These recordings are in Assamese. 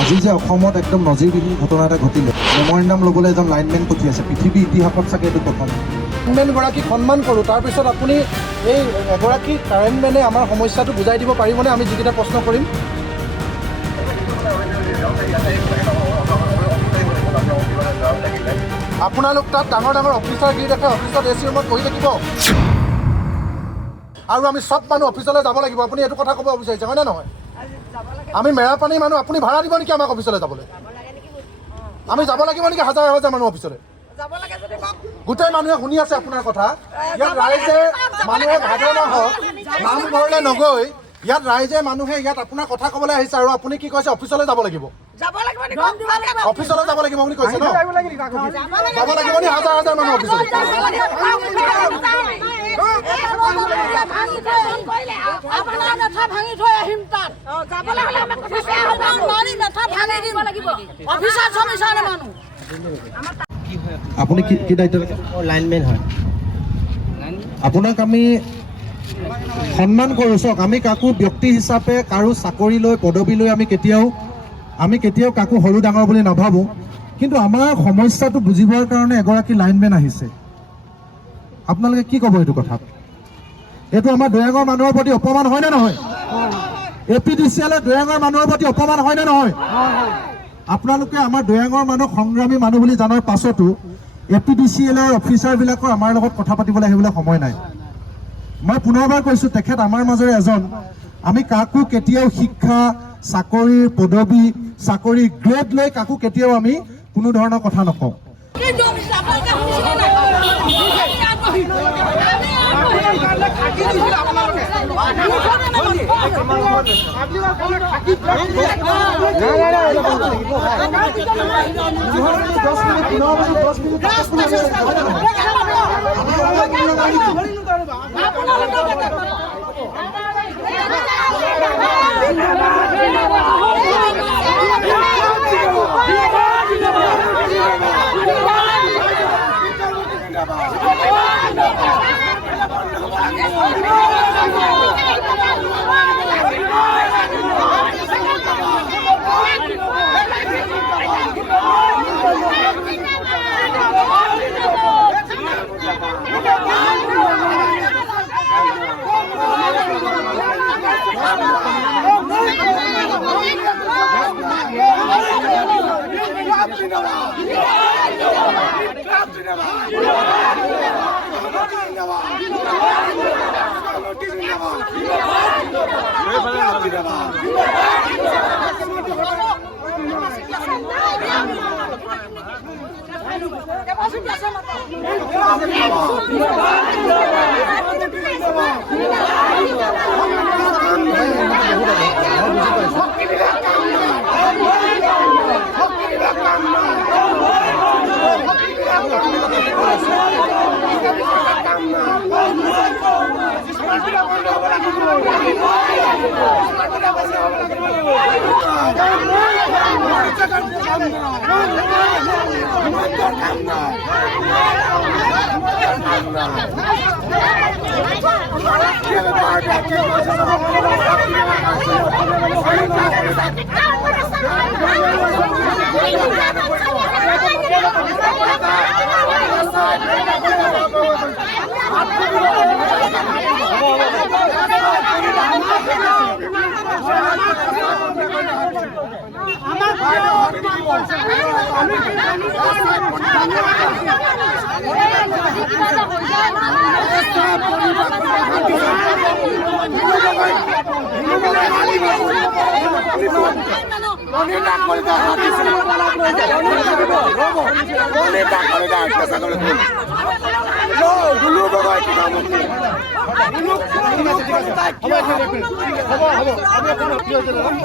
আজি যে অসমত একদম নজিৰবিহীন ঘটনা এটা ঘটিলে, মেমৰীৰ নাম ল'বলৈ এজন লাইনমেন পঠিয়াইছে। পৃথিৱীৰ ইতিহাসত চাগে এইটো প্ৰথম। লাইনমেনগৰাকীক সন্মান কৰোঁ, তাৰপিছত আপুনি এই এগৰাকী কাৰেণ্টমেনে আমাৰ সমস্যাটো বুজাই দিব পাৰিবনে? আমি যিকেইটা প্ৰশ্ন কৰিম। আপোনালোক তাত ডাঙৰ ডাঙৰ অফিচাৰ গিৰি দেখে, অফিচত এ চি ৰুমত বহি থাকিব আৰু আমি চব মানুহ অফিচলৈ যাব লাগিব। আপুনি এইটো কথা ক'ব বিচাৰিছে হয়নে নহয়? আমি মেৰাপানী মানুহ, আপুনি ভাড়া দিব নেকি আমাক অফিচলৈ যাবলৈ? আমি যাব লাগিব নেকি হাজাৰ হাজাৰ মানুহ অফিচলৈ? গোটেই মানুহে শুনি আছে আপোনাৰ কথা। ইয়াত ৰাইজে মানুহে ভাগে নহওক, নামঘৰলৈ নগৈ ইয়াত ৰাইজে মানুহে ইয়াত আপোনাৰ কথা ক'বলৈ আহিছে আৰু আপুনি কি কৈছে? অফিচলৈ যাব লাগিব, অফিচলৈ যাব লাগিব বুলি কৈছে ন? যাব লাগিব নি হাজাৰ হাজাৰ মানুহ অফিচলৈ? আপুনি কি দায়িত্ব? লাইনমেন হয়। আপোনাক আমি সন্মান কৰোঁ। চাওক, আমি কাকো ব্যক্তি হিচাপে কাৰো চাকৰি লৈ পদবী লৈ আমি কেতিয়াও কাকো সৰু ডাঙৰ বুলি নাভাবোঁ, কিন্তু আমাৰ সমস্যাটো বুজিবৰ কাৰণে এগৰাকী লাইনমেন আহিছে। আপোনালোকে কি ক'ব এইটো কথাত? এইটো আমাৰ দৈয়াঙৰ মানুহৰ প্ৰতি অপমান হয়নে নহয়? APDCL দৈয়াঙৰ মানুহৰ প্ৰতি অপমান হয়নে নহয়? আপোনালোকে আমাৰ দৈয়াঙৰ মানুহ সংগ্ৰামী মানুহ বুলি জনাৰ পাছতো APDCL অফিচাৰবিলাকৰ আমাৰ লগত কথা পাতিবলৈ আহিবলৈ সময় নাই। মই পুনৰবাৰ কৈছোঁ, তেখেত আমাৰ মাজৰে এজন। আমি কাকো কেতিয়াও শিক্ষা, চাকৰিৰ পদবী, চাকৰি গ্ৰেড লৈ কাকো কেতিয়াও আমি কোনো ধৰণৰ কথা নকওঁ।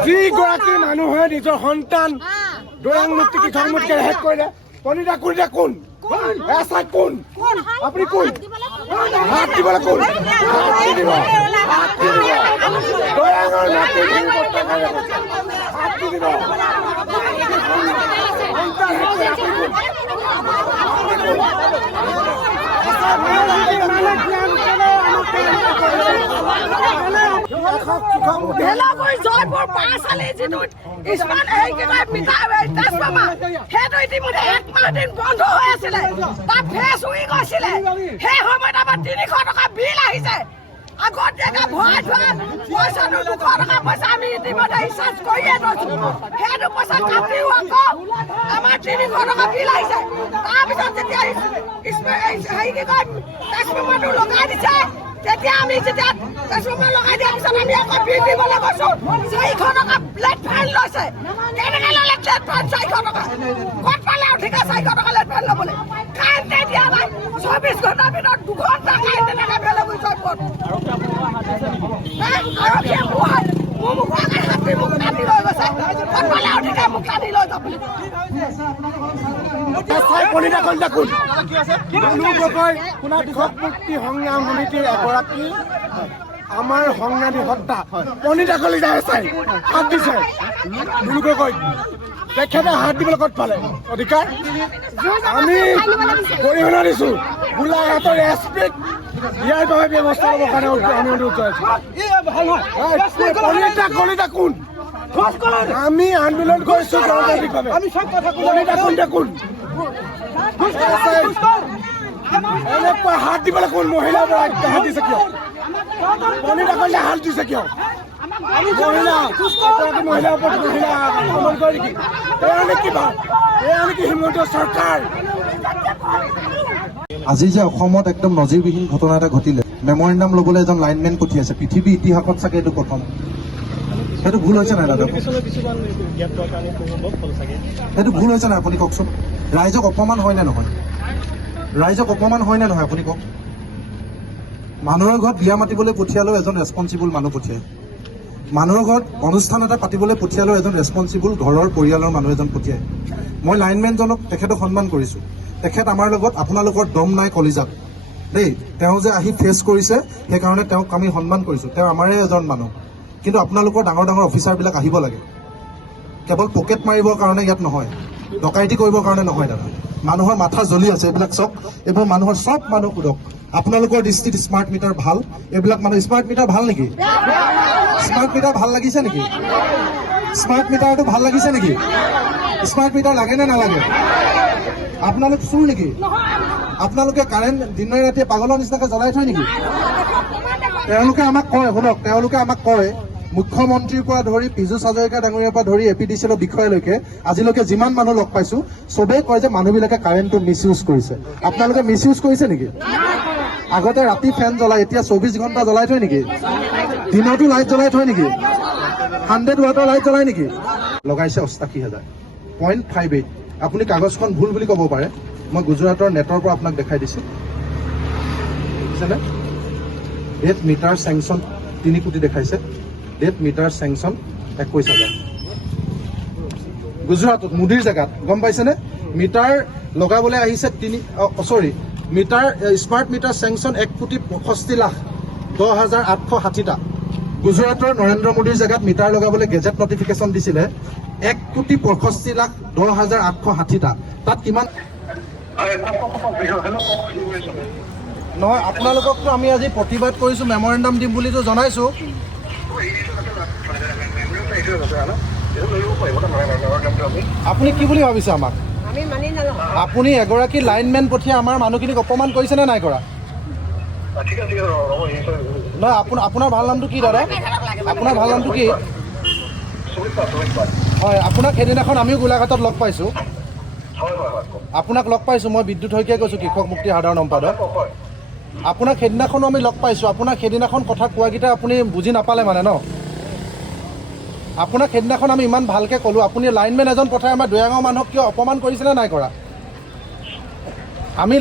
যিগৰাকী মানুহে নিজৰ সন্তান দৈয়াং মূৰ্তি কৃষক মূৰ্তিকে শেষ কৰিলে, পনিতা কৰিলে কোন? এচাই কোন? আপুনি কোন? হাত দিবলৈ কোন? হাত দিব, হাত দিব। দৈয়াঙৰ মাটি হাত দি দিব। সন্তান ভেলাগুৰি জয়পুৰ পাৰচালি যিটো ইছমান সেইটো ইতিমধ্যে 1 মাহ দিন বন্ধ হৈ আছিলে, তাত ফেচ উই গৈছিলে। সেই সময়ত আমাৰ 300 টকা বিল আহিছে। আগতীয়াকৈ ভৰাই থোৱা পইচাটো 200 টকা পইচা আমি ইতিমধ্যে ৰিচাৰ্জ কৰিয়ে থৈছো। সেইটো পইচা কাটিও আকৌ আমাৰ 300 টকা বিল আহিছে। তাৰপিছত যেতিয়া হেৰি কি কয় ট্ৰেন্সফৰ্মাৰটো লগাই দিছে, তেতিয়া আমি যেতিয়া ট্ৰেন্সফৰ্মাৰ লগাই দিয়াৰ পিছত আমি আকৌ বিল দিবলৈ গৈছো। 400 টকা লেট ফাইন লৈছে। কেনেকৈ ল'লে লেট ফাইন 400 টকা? ক'ত পালে আৰু ঠিকা 400 টকা লেট ফাইন ল'বলৈ? কাৰেণ্টে দিয়া নাই। 24 ঘণ্টাৰ ভিতৰত 2 ঘণ্টা কাৰেণ্টে নাথাকে ভেলাগুৰি জয়পুৰত। আৰক্ষীয়ে মোৰ মুখৰ হাতী মোক টানি লৈ গৈছে। ক'ত পালে আৰু ঠিকা মোক টানি লৈ যাবলৈ? কলিতা কলিতা কোন? দুলু গগৈ কৃষক মুক্তি সংগ্ৰাম সমিতিৰ এগৰাকী আমাৰ সংগ্ৰামী সত্তা কলিতা কলিতা এছাই হাত দিছে। দুলু গগৈ তেখেতে হাত দিবলৈ ক'ত পালে অধিকাৰ? আমি গৰিহণা দিছোঁ গোলাঘাটৰ এছপিক ইয়াৰ বাবে ব্যৱস্থা ল'বৰ কাৰণে আমি অনুৰোধ জনাইছোঁ। কলিতা কলিতা কোন? আমি আন্দোলন কৰিছোঁ গণতান্ত্ৰিকভাৱে। কলিতা কলিতা কোন? এনেকুৱা হাত দিবলৈ কোন? মহিলাৰ পৰা হাত দিছে কিয়? কলিতা কলিতা হাত দিছে কিয়? মহিলাৰ ওপৰত মহিলা আক্ৰমণ কৰে নেকি? এয়া নেকি ভাল? এয়া নেকি হিমন্ত চৰকাৰ? আজি যে অসমত একদম নজিৰবিহীন ঘটনা এটা ঘটিলে, মেমৰেণ্ডাম ল'বলৈ এজন লাইনমেন পঠিয়াইছে। পৃথিৱীৰ ইতিহাসত চাগে এইটো প্ৰথম। সেইটো ভুল হৈছে নাই দাদা? সেইটো ভুল হৈছে নাই আপুনি কওকচোন? ৰাইজক অপমান হয় নে নহয়? ৰাইজক অপমান হয় নে নহয় আপুনি কওক? মানুহৰ ঘৰত বিয়া মাতিবলৈ পঠিয়ালেও এজন ৰেছপনচিবল মানুহ পঠিয়ায়। মানুহৰ ঘৰত অনুষ্ঠান এটা পাতিবলৈ পঠিয়ালেও এজন ৰেছপনচিবল ঘৰৰ পৰিয়ালৰ মানুহ এজন পঠিয়ায়। মই লাইনমেনজনক তেখেতক সন্মান কৰিছোঁ। তেখেত আমাৰ লগত আপোনালোকৰ দম নাই কলিজাত দেই। তেওঁ যে আহি ফেচ কৰিছে সেইকাৰণে তেওঁক আমি সন্মান কৰিছোঁ। তেওঁ আমাৰে এজন মানুহ। কিন্তু আপোনালোকৰ ডাঙৰ ডাঙৰ অফিচাৰবিলাক আহিব লাগে। কেৱল পকেট মাৰিবৰ কাৰণে ইয়াত নহয়, ডকাইতি কৰিবৰ কাৰণে নহয় দাদা। মানুহৰ মাথা জ্বলি আছে। এইবিলাক চব এইবোৰ মানুহৰ চব মানুহ সোধক। আপোনালোকৰ দৃষ্টিত স্মাৰ্ট মিটাৰ ভাল? এইবিলাক মানুহ স্মাৰ্ট মিটাৰ ভাল নেকি? স্মাৰ্ট মিটাৰ ভাল লাগিছে নেকি? স্মাৰ্ট মিটাৰটো ভাল লাগিছে নেকি? স্মাৰ্ট মিটাৰ লাগে নে নালাগে? আপোনালোক চোৰ নেকি? আপোনালোকে কাৰেণ্ট দিনে ৰাতিয়ে পাগলৰ নিচিনাকৈ জ্বলাই থয় নেকি? তেওঁলোকে আমাক কয়, শুনক, তেওঁলোকে আমাক কয় মুখ্যমন্ত্ৰীৰ পৰা ধৰি পীযুষ হাজৰিকা ডাঙৰীয়াৰ পৰা ধৰি APDCL বিষয়ালৈকে আজিলৈকে যিমান মানুহ লগ পাইছো চবেই কয় যে মানুহবিলাকে কাৰেণ্টটো মিছ ইউজ কৰিছে। আপোনালোকে মিছ ইউজ কৰিছে নেকি? আগতে ৰাতি ফেন জ্বলাই, এতিয়া 24 ঘণ্টা জ্বলাই থয় নেকি? দিনতো লাইট জ্বলাই থয় নেকি? 100 ৱাটৰ লাইট জ্বলাই নেকি? লগাইছে 88,000, 0.58। আপুনি কাগজখন ভুল বুলি ক'ব পাৰে। মই গুজৰাটৰ নেটৰ পৰা আপোনাক দেখাই দিছোঁ, বুজিছেনে? ডেট মিটাৰ চেংচন 3 কোটি দেখাইছে। ডেট মিটাৰ চেংচন 21,000 গুজৰাটত মোদীৰ জেগাত, গম পাইছেনে? মিটাৰ লগাবলৈ আহিছে মিটাৰ স্মাৰ্ট মিটাৰ চেংচন 1,65,10,860টা। গুজৰাটৰ নৰেন্দ্ৰ মোদীৰ জেগাত মিটাৰ লগাবলৈ গেজেট নটিফিকেশ্যন দিছিলে 1,65,10,860টা। তাত কিমান নহয়, আপোনালোককতো আমি আজি প্ৰতিবাদ কৰিছোঁ, মেমৰেণ্ডাম দিম বুলিতো জনাইছোঁ। আপুনি কি বুলি ভাবিছে আমাক? আপুনি এগৰাকী লাইনমেন পঠিয়াই আমাৰ মানুহখিনিক অপমান কৰিছেনে নাই কৰা? নহয়, আপোনাৰ ভাল নামটো কি দাদা? আপোনাৰ ভাল নামটো কি? হয়, আপোনাক সেইদিনাখন আমিও গোলাঘাটত লগ পাইছোঁ। আপোনাক লগ পাইছোঁ, মই বিদ্যুৎ শইকীয়াই কৈছোঁ, কৃষক মুক্তি সাধাৰণ সম্পাদক। আপোনাক সেইদিনাখনো আমি লগ পাইছোঁ। আপোনাক সেইদিনাখন কথা কোৱাকেইটা আপুনি বুজি নাপালে মানে ন? আপোনাক সেইদিনাখন আমি ইমান ভালকৈ ক'লোঁ, আপুনি লাইনমেন এজন পঠাই আমাৰ দয়াগাঁও মানুহক কিয় অপমান কৰিছেনে নাই কৰা? আমি